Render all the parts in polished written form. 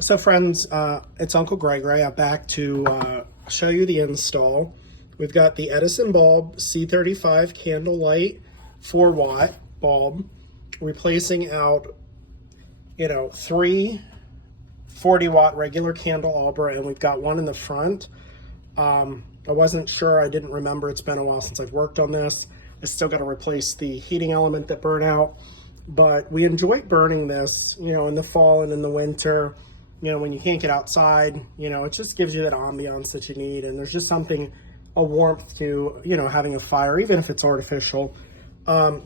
So friends, it's Uncle Gregory. I'm back to show you the install. We've got the Edison bulb, C35 candle light, 4-watt bulb, replacing out, three 40-watt regular candelabra, and we've got one in the front. I wasn't sure, I didn't remember, it's been a while since I've worked on this. I still got to replace the heating element that burned out, but we enjoy burning this, in the fall and in the winter. When you can't get outside, it just gives you that ambiance that you need. And there's just something, a warmth to, having a fire, even if it's artificial.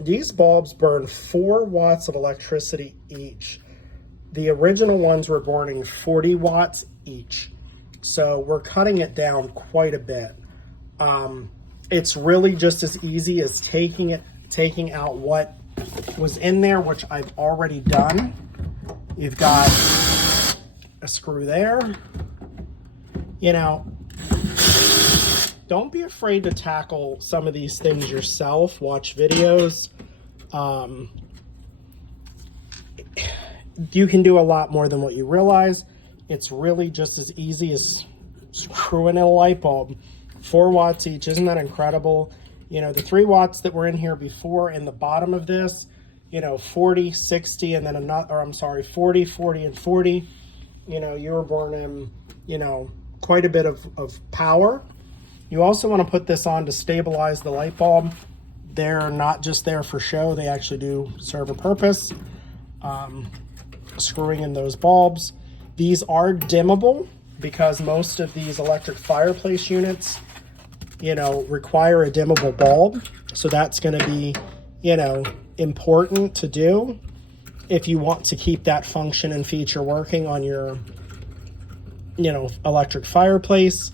These bulbs burn 4 watts of electricity each. The original ones were burning 40 watts each. So we're cutting it down quite a bit. It's really just as easy as taking out what was in there, which I've already done. You've got a screw there. Don't be afraid to tackle some of these things yourself. Watch videos. You can do a lot more than what you realize. It's really just as easy as screwing in a light bulb. 4 watts each. Isn't that incredible? The 3 watts that were in here before in the bottom of this, 40, 60, and then another, or I'm sorry, 40, 40, and 40. You're burning, quite a bit of power. You also want to put this on to stabilize the light bulb. They're not just there for show. They actually do serve a purpose. Screwing in those bulbs. These are dimmable because most of these electric fireplace units, require a dimmable bulb. So that's going to be, important to do if you want to keep that function and feature working on your, electric fireplace.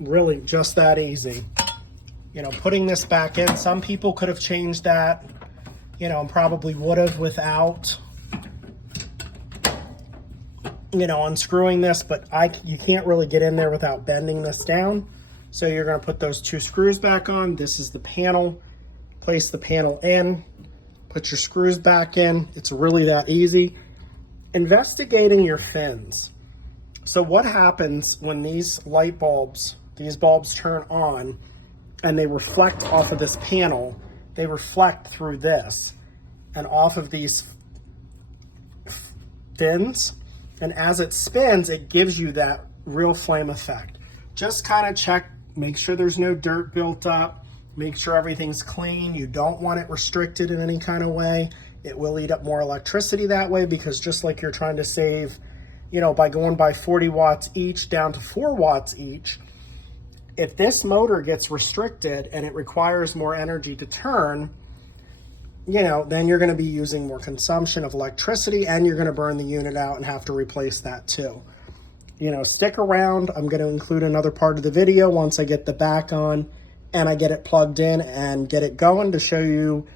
Really just that easy. Putting this back in, some people could have changed that, and probably would have without, unscrewing this, but you can't really get in there without bending this down. So you're going to put those 2 screws back on. This is the panel. Place the panel in, put your screws back in. It's really that easy. Investigating your fins. So what happens when these bulbs turn on and they reflect off of this panel? They reflect through this and off of these fins. And as it spins, it gives you that real flame effect. Just kind of check, make sure there's no dirt built up. Make sure everything's clean. You don't want it restricted in any kind of way. It will eat up more electricity that way, because just like you're trying to save, by going by 40 watts each down to 4 watts each, if this motor gets restricted and it requires more energy to turn, then you're going to be using more consumption of electricity, and you're going to burn the unit out and have to replace that too. Stick around. I'm going to include another part of the video once I get the back on and I get it plugged in and get it going to show you,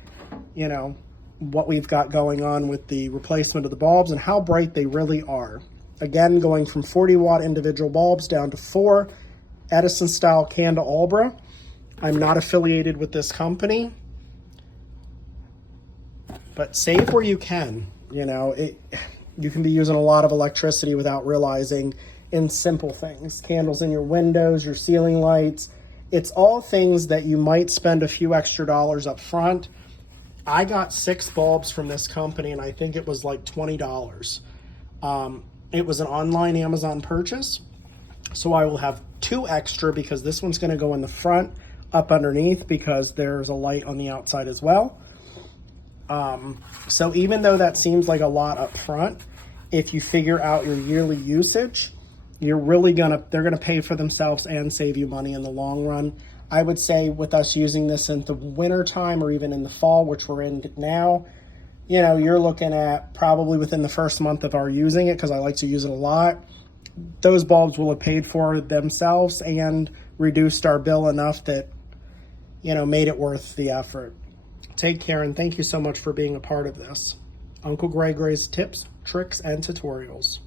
what we've got going on with the replacement of the bulbs and how bright they really are. Again, going from 40-watt individual bulbs down to 4 Edison style candelabra. I'm not affiliated with this company, but save where you can. You can be using a lot of electricity without realizing in simple things. Candles in your windows, your ceiling lights. It's all things that you might spend a few extra dollars up front. I got 6 bulbs from this company, and I think it was like $20. It was an online Amazon purchase. So I will have 2 extra, because this one's going to go in the front up underneath, because there's a light on the outside as well. So even though that seems like a lot up front, if you figure out your yearly usage, they're gonna pay for themselves and save you money in the long run. I would say with us using this in the winter time or even in the fall, which we're in now, you're looking at probably within the first month of our using it, because I like to use it a lot, those bulbs will have paid for themselves and reduced our bill enough that, made it worth the effort. Take care, and thank you so much for being a part of this. Uncle Gregory's tips, tricks, and tutorials.